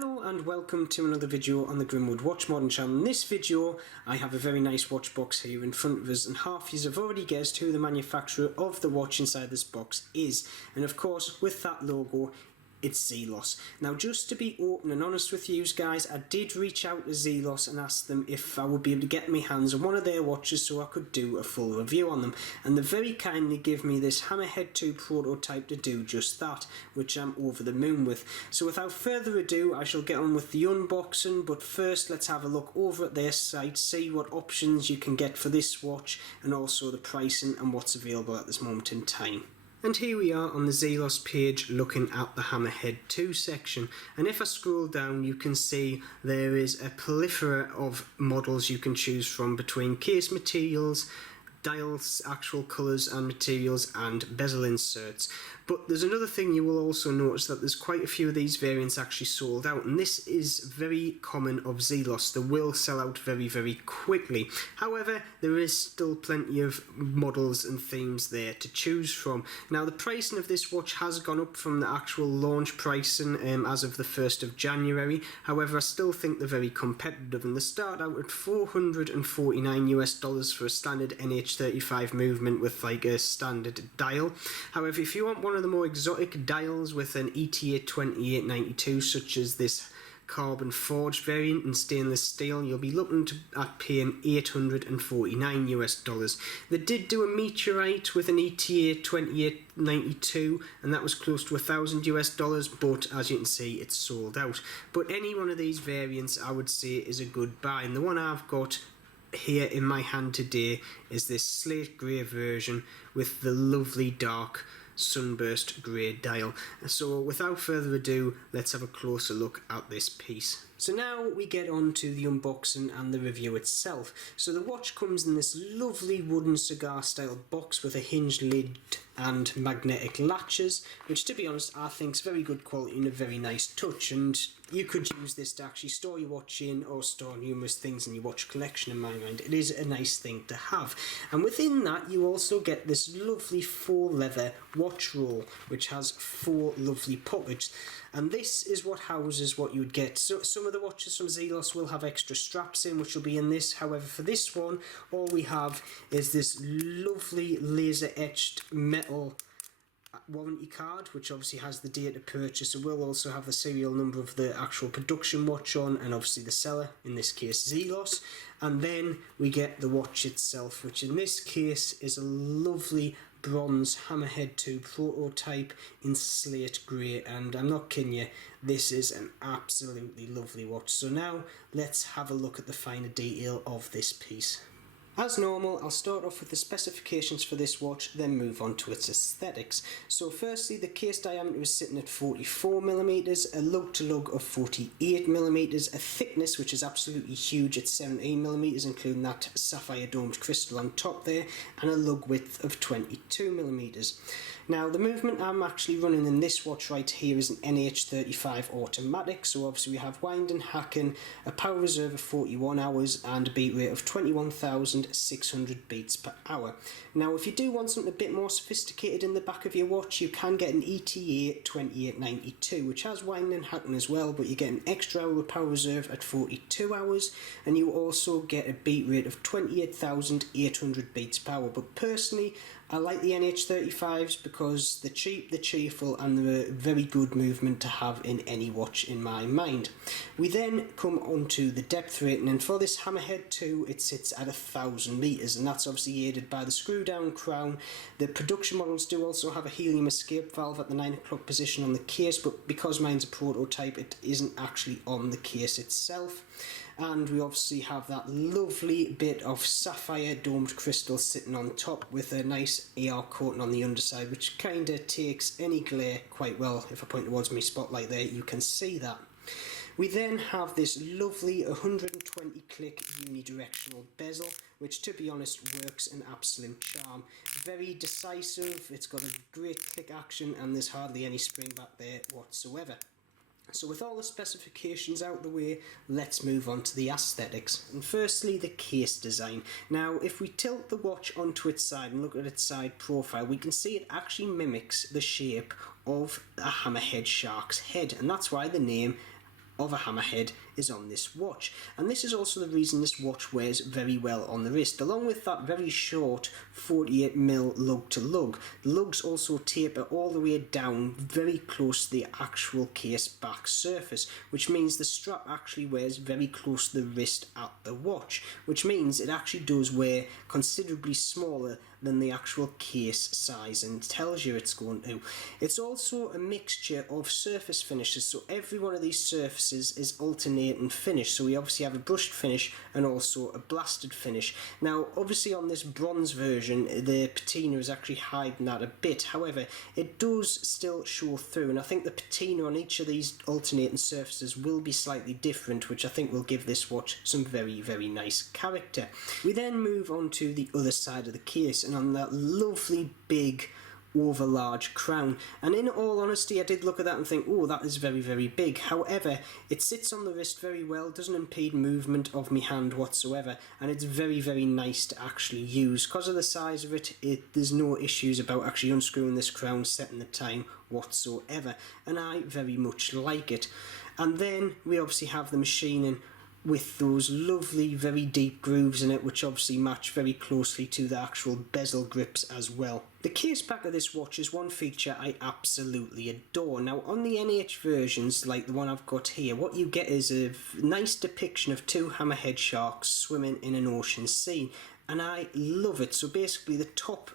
Hello and welcome to another video on the Grimwood Watch Modern channel. In this video I have a very nice watch box here in front of us, and half of you have already guessed who the manufacturer of the watch inside this box is, and of course with that logo it's Zelos. Now, just to be open and honest with you guys, I did reach out to Zelos and ask them if I would be able to get my hands on one of their watches so I could do a full review on them, and they very kindly give me this Hammerhead 2 prototype to do just that, which I'm over the moon with. So without further ado, I shall get on with the unboxing, but first let's have a look over at their site, see what options you can get for this watch and also the pricing and what's available at this moment in time. And here we are on the Zelos page looking at the Hammerhead 2 section, and if I scroll down you can see there is a plethora of models you can choose from, between case materials, dials, actual colours and materials, and bezel inserts. But there's another thing you will also notice, that there's quite a few of these variants actually sold out, and this is very common of Zelos. They will sell out very quickly. However, there is still plenty of models and themes there to choose from. Now, the pricing of this watch has gone up from the actual launch pricing as of the 1st of January. However, I still think they're very competitive, and they start out at $449 for a standard NH35 movement with like a standard dial. However, if you want one of the more exotic dials with an ETA 2892, such as this carbon forged variant in stainless steel, you'll be looking at paying $849. They did do a meteorite with an ETA 2892, and that was close to $1,000, but as you can see it's sold out. But any one of these variants I would say is a good buy, and the one I've got here in my hand today is this slate grey version with the lovely dark sunburst grey dial. So without further ado, let's have a closer look at this piece. So now we get on to the unboxing and the review itself. So the watch comes in this lovely wooden cigar style box with a hinged lid and magnetic latches, which to be honest I think is very good quality and a very nice touch, and you could use this to actually store your watch in or store numerous things in your watch collection. In my mind, it is a nice thing to have. And within that you also get this lovely faux leather watch roll which has 4 lovely pockets, and this is what houses what you would get. So some of the watches from Zelos will have extra straps in, which will be in this. However, for this one all we have is this lovely laser etched metal warranty card, which obviously has the date of purchase. It will also have the serial number of the actual production watch on, and obviously the seller, in this case Zelos. And then we get the watch itself, which in this case is a lovely bronze Hammerhead 2 prototype in slate grey, and I'm not kidding you, this is an absolutely lovely watch. So now let's have a look at the finer detail of this piece. As normal, I'll start off with the specifications for this watch, then move on to its aesthetics. So firstly, the case diameter is sitting at 44mm, a lug-to-lug of 48mm, a thickness which is absolutely huge at 17mm, including that sapphire domed crystal on top there, and a lug width of 22mm. Now, the movement I'm actually running in this watch right here is an NH35 automatic, so obviously we have winding, hacking, a power reserve of 41 hours, and a beat rate of 21,600 beats per hour. Now, if you do want something a bit more sophisticated in the back of your watch, you can get an ETA 2892, which has winding and hacking as well, but you get an extra hour of power reserve at 42 hours, and you also get a beat rate of 28,800 beats per hour. But personally, I like the NH35s because they're cheap, they're cheerful, and they're a very good movement to have in any watch in my mind. We then come on to the depth rating, and for this Hammerhead 2 it sits at 1,000 metres, and that's obviously aided by the screw down crown. The production models do also have a helium escape valve at the 9 o'clock position on the case, but because mine's a prototype it isn't actually on the case itself. And we obviously have that lovely bit of sapphire domed crystal sitting on top with a nice AR coating on the underside, which kind of takes any glare quite well. If I point towards my spotlight there, you can see that. We then have this lovely 120 click unidirectional bezel, which to be honest works an absolute charm. Very decisive, it's got a great click action, and there's hardly any spring back there whatsoever. So with all the specifications out of the way, let's move on to the aesthetics. And firstly, the case design. Now, if we tilt the watch onto its side and look at its side profile, we can see it actually mimics the shape of a hammerhead shark's head, and that's why the name of a hammerhead is on this watch, and this is also the reason this watch wears very well on the wrist. Along with that very short 48mm lug to lug, the lugs also taper all the way down very close to the actual case back surface, which means the strap actually wears very close to the wrist at the watch, which means it actually does wear considerably smaller than the actual case size and tells you it's going to. It's also a mixture of surface finishes, so every one of these surfaces is alternating finish. So we obviously have a brushed finish and also a blasted finish. Now obviously on this bronze version the patina is actually hiding that a bit, however it does still show through, and I think the patina on each of these alternating surfaces will be slightly different, which I think will give this watch some very nice character. We then move on to the other side of the case, and on that lovely big over large crown, and in all honesty I did look at that and think, oh, that is very big. However, it sits on the wrist very well, doesn't impede movement of my hand whatsoever, and it's very nice to actually use. Because of the size of it, there's no issues about actually unscrewing this crown, setting the time whatsoever, and I very much like it. And then we obviously have the machining with those lovely very deep grooves in it, which obviously match very closely to the actual bezel grips as well. The case back of this watch is one feature I absolutely adore. Now on the NH versions, like the one I've got here, what you get is a nice depiction of two hammerhead sharks swimming in an ocean scene, and I love it. So basically the top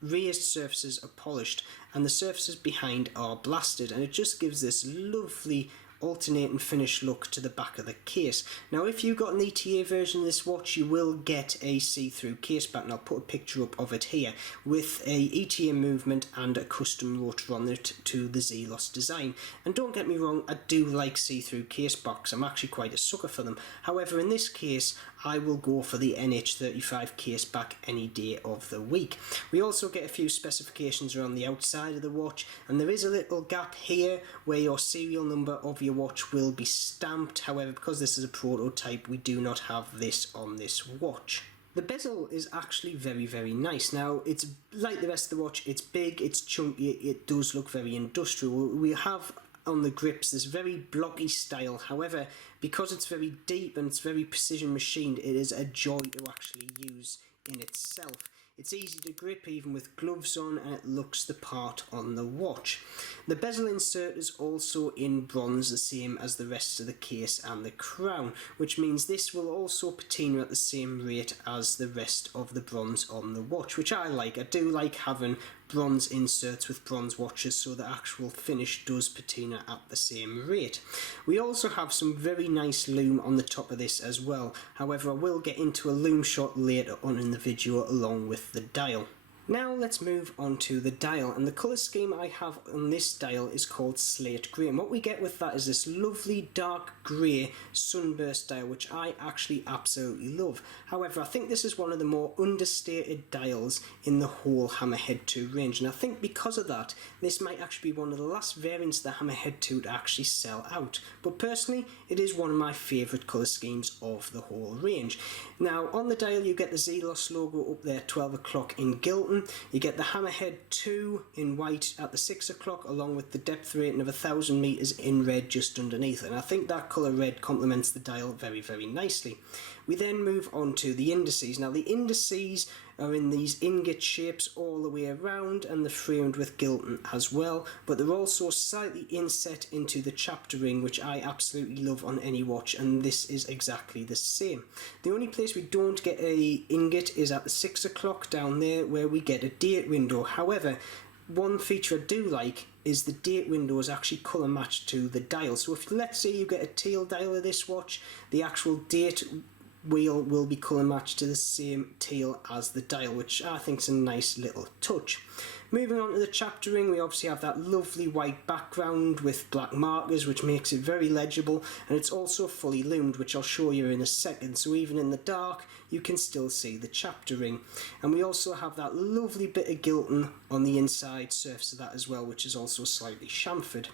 raised surfaces are polished and the surfaces behind are blasted, and it just gives this lovely alternating finish look to the back of the case. Now if you got an ETA version of this watch, you will get a see-through case back, and I'll put a picture up of it here, with a ETA movement and a custom rotor on it to the Zelos design. And don't get me wrong, I do like see-through case backs, I'm actually quite a sucker for them. However, in this case I will go for the NH35 case back any day of the week. We also get a few specifications around the outside of the watch, and there is a little gap here where your serial number of your watch will be stamped. However, because this is a prototype, we do not have this on this watch. The bezel is actually very nice. Now it's like the rest of the watch, it's big, it's chunky, it does look very industrial. We have on the grips this very blocky style, however because it's very deep and it's very precision machined, it is a joy to actually use in itself. It's easy to grip even with gloves on, and it looks the part on the watch. The bezel insert is also in bronze, the same as the rest of the case and the crown, which means this will also patina at the same rate as the rest of the bronze on the watch, which I like. I do like having bronze inserts with bronze watches, so the actual finish does patina at the same rate. We also have some very nice lume on the top of this as well. However, I will get into a lume shot later on in the video along with the dial. Now let's move on to the dial, and the colour scheme I have on this dial is called Slate Grey, and what we get with that is this lovely dark grey sunburst dial, which I actually absolutely love. However, I think this is one of the more understated dials in the whole Hammerhead 2 range, and I think because of that this might actually be one of the last variants of the Hammerhead 2 to actually sell out, but personally it is one of my favourite colour schemes of the whole range. Now on the dial you get the Zelos logo up there, 12 o'clock in gilt. You get the Hammerhead 2 in white at the 6 o'clock, along with the depth rating of 1000 meters in red just underneath, and I think that colour red complements the dial very nicely. We then move on to the indices. Now the indices are in these ingot shapes all the way around, and they're framed with gilton as well, but they're also slightly inset into the chapter ring, which I absolutely love on any watch, and this is exactly the same. The only place we don't get a ingot is at the 6 o'clock down there, where we get a date window. However, one feature I do like is the date window is actually colour matched to the dial. So if let's say you get a teal dial of this watch, the actual date wheel will be colour matched to the same teal as the dial, which I think is a nice little touch. Moving on to the chapter ring, we obviously have that lovely white background with black markers, which makes it very legible, and it's also fully lumed, which I'll show you in a second, so even in the dark you can still see the chapter ring. And we also have that lovely bit of gilton on the inside surface of that as well, which is also slightly chamfered.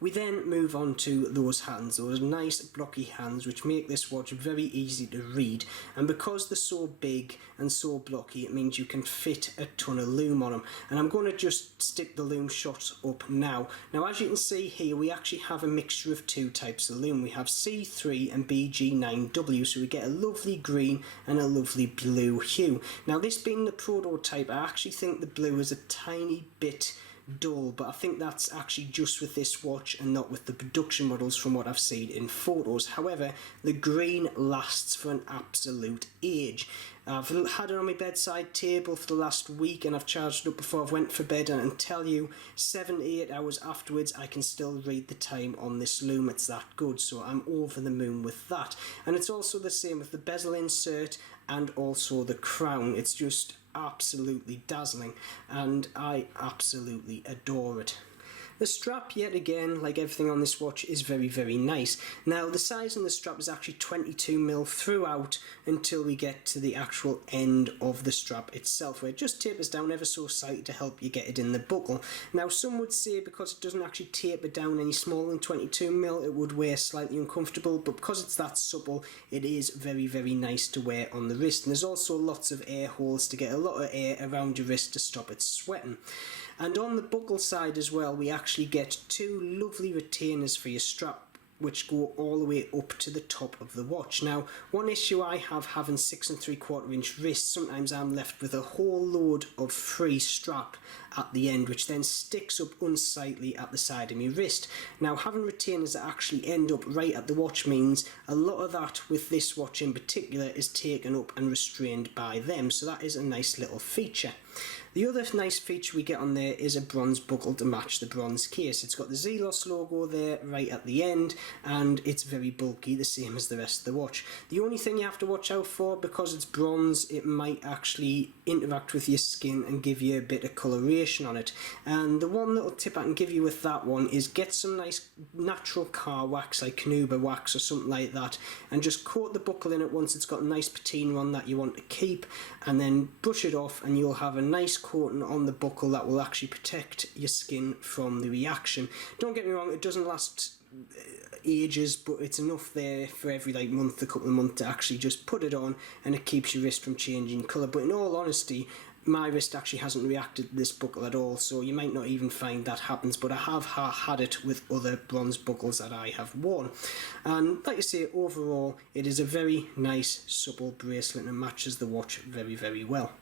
We then move on to those hands, those nice blocky hands which make this watch very easy to read, and because they're so big and so blocky it means you can fit a ton of lume on them. And I'm going to just stick the lume shot up now. Now as you can see here, we actually have a mixture of two types of lume. We have C3 and BG9W, so we get a lovely green and a lovely blue hue. Now this being the prototype, I actually think the blue is a tiny bit dull, but I think that's actually just with this watch and not with the production models from what I've seen in photos. However, the green lasts for an absolute age. I've had it on my bedside table for the last week and I've charged it up before I went for bed, and I can tell you 7 to 8 hours afterwards I can still read the time on this lume. It's that good, so I'm over the moon with that. And it's also the same with the bezel insert and also the crown. It's just absolutely dazzling and I absolutely adore it. The strap, yet again, like everything on this watch, is very, very nice. Now, the size on the strap is actually 22mm throughout until we get to the actual end of the strap itself, where it just tapers down ever so slightly to help you get it in the buckle. Now, some would say because it doesn't actually taper down any smaller than 22mm, it would wear slightly uncomfortable, but because it's that supple, it is very, very nice to wear on the wrist. And there's also lots of air holes to get a lot of air around your wrist to stop it sweating. And on the buckle side as well, we actually get two lovely retainers for your strap, which go all the way up to the top of the watch. Now, one issue I have having 6 3/4 inch wrists, sometimes I'm left with a whole load of free strap at the end, which then sticks up unsightly at the side of my wrist. Now, having retainers that actually end up right at the watch means a lot of that, with this watch in particular, is taken up and restrained by them, so that is a nice little feature. The other nice feature we get on there is a bronze buckle to match the bronze case. It's got the Zelos logo there right at the end, and it's very bulky, the same as the rest of the watch. The only thing you have to watch out for, because it's bronze, it might actually interact with your skin and give you a bit of coloration on it. And the one little tip I can give you with that one is get some nice natural car wax, like Canuba wax or something like that, and just coat the buckle in it once it's got a nice patina on that you want to keep, and then brush it off and you'll have a nice coating on the buckle that will actually protect your skin from the reaction. Don't get me wrong, it doesn't last ages, but it's enough there for every month, a couple of months, to actually just put it on, and it keeps your wrist from changing colour. But in all honesty, my wrist actually hasn't reacted to this buckle at all, so you might not even find that happens, but I have had it with other bronze buckles that I have worn. And like I say, overall it is a very nice supple bracelet and it matches the watch very, very well.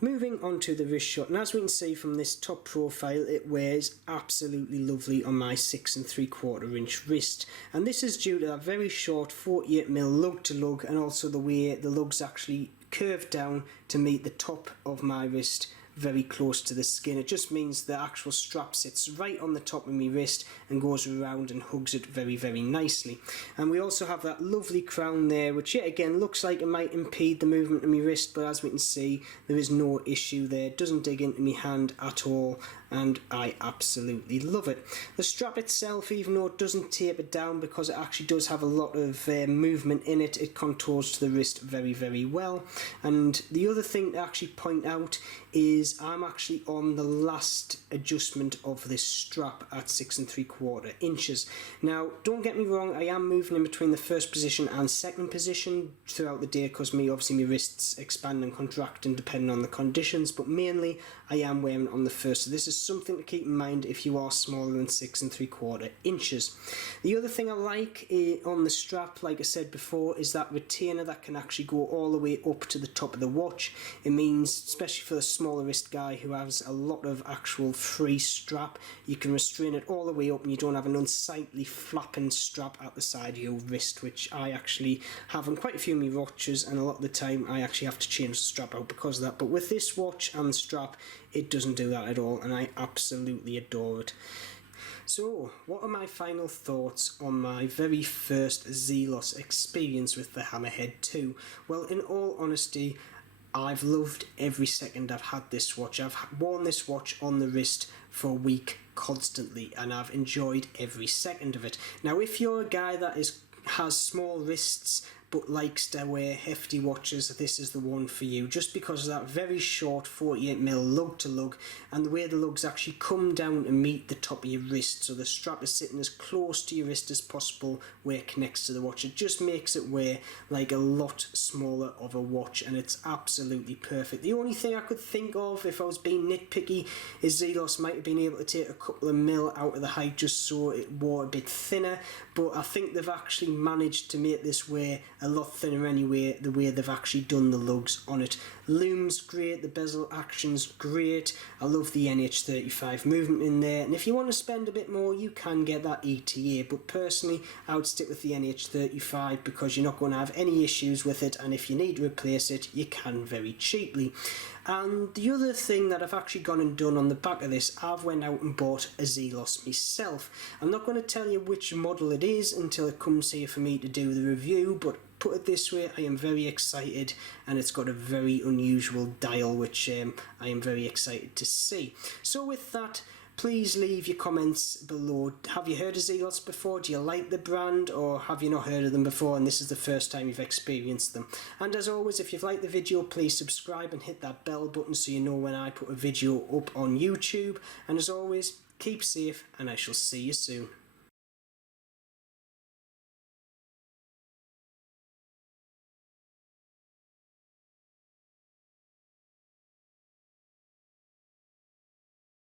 Moving on to the wrist shot, and as we can see from this top profile, it wears absolutely lovely on my 6 3/4 inch wrist, and this is due to that very short 48mm lug to lug, and also the way the lugs actually curve down to meet the top of my wrist very close to the skin. It just means the actual strap sits right on the top of my wrist and goes around and hugs it very, very nicely. And we also have that lovely crown there, which yet again looks like it might impede the movement of my wrist, but as we can see, there is no issue there. It doesn't dig into my hand at all, and I absolutely love it. The strap itself, even though it doesn't taper down because it actually does have a lot of movement in it, it contours to the wrist very, very well. And the other thing to actually point out is I'm actually on the last adjustment of this strap at 6 3/4 inches. Now, don't get me wrong, I am moving in between the first position and second position throughout the day, because obviously my wrists expand and contract and depending on the conditions, but mainly I am wearing it on the first. So this is something to keep in mind if you are smaller than 6 3/4 inches. The other thing I like on the strap, like I said before, is that retainer that can actually go all the way up to the top of the watch. It means, especially for the smaller wrist guy who has a lot of actual free strap, you can restrain it all the way up and you don't have an unsightly flapping strap at the side of your wrist, which I actually have on quite a few of my watches, and a lot of the time I actually have to change the strap out because of that. But with this watch and the strap, it doesn't do that at all, and I absolutely adore it. So, what are my final thoughts on my very first Zelos experience with the Hammerhead 2? Well, in all honesty, I've loved every second I've had this watch. I've worn this watch on the wrist for a week constantly, and I've enjoyed every second of it. Now, if you're a guy that has small wrists but likes to wear hefty watches, this is the one for you, just because of that very short 48mm lug to lug, and the way the lugs actually come down to meet the top of your wrist, so the strap is sitting as close to your wrist as possible where it connects to the watch. It just makes it wear like a lot smaller of a watch, and it's absolutely perfect. The only thing I could think of, if I was being nitpicky, is Zelos might have been able to take a couple of mil out of the height just so it wore a bit thinner, but I think they've actually managed to make this wear a lot thinner anyway, the way they've actually done the lugs on it. Lume's great, the bezel action's great, I love the NH35 movement in there, and if you want to spend a bit more you can get that ETA, but personally I would stick with the NH35 because you're not going to have any issues with it, and if you need to replace it you can very cheaply. And the other thing that I've actually gone and done on the back of this, I've went out and bought a Zelos myself. I'm not going to tell you which model it is until it comes here for me to do the review, but put it this way, I am very excited, and it's got a very unusual dial which I am very excited to see. So with that, please leave your comments below. Have you heard of Zelos before? Do you like the brand, or have you not heard of them before and this is the first time you've experienced them? And as always, if you've liked the video, please subscribe and hit that bell button so you know when I put a video up on YouTube. And as always, keep safe and I shall see you soon.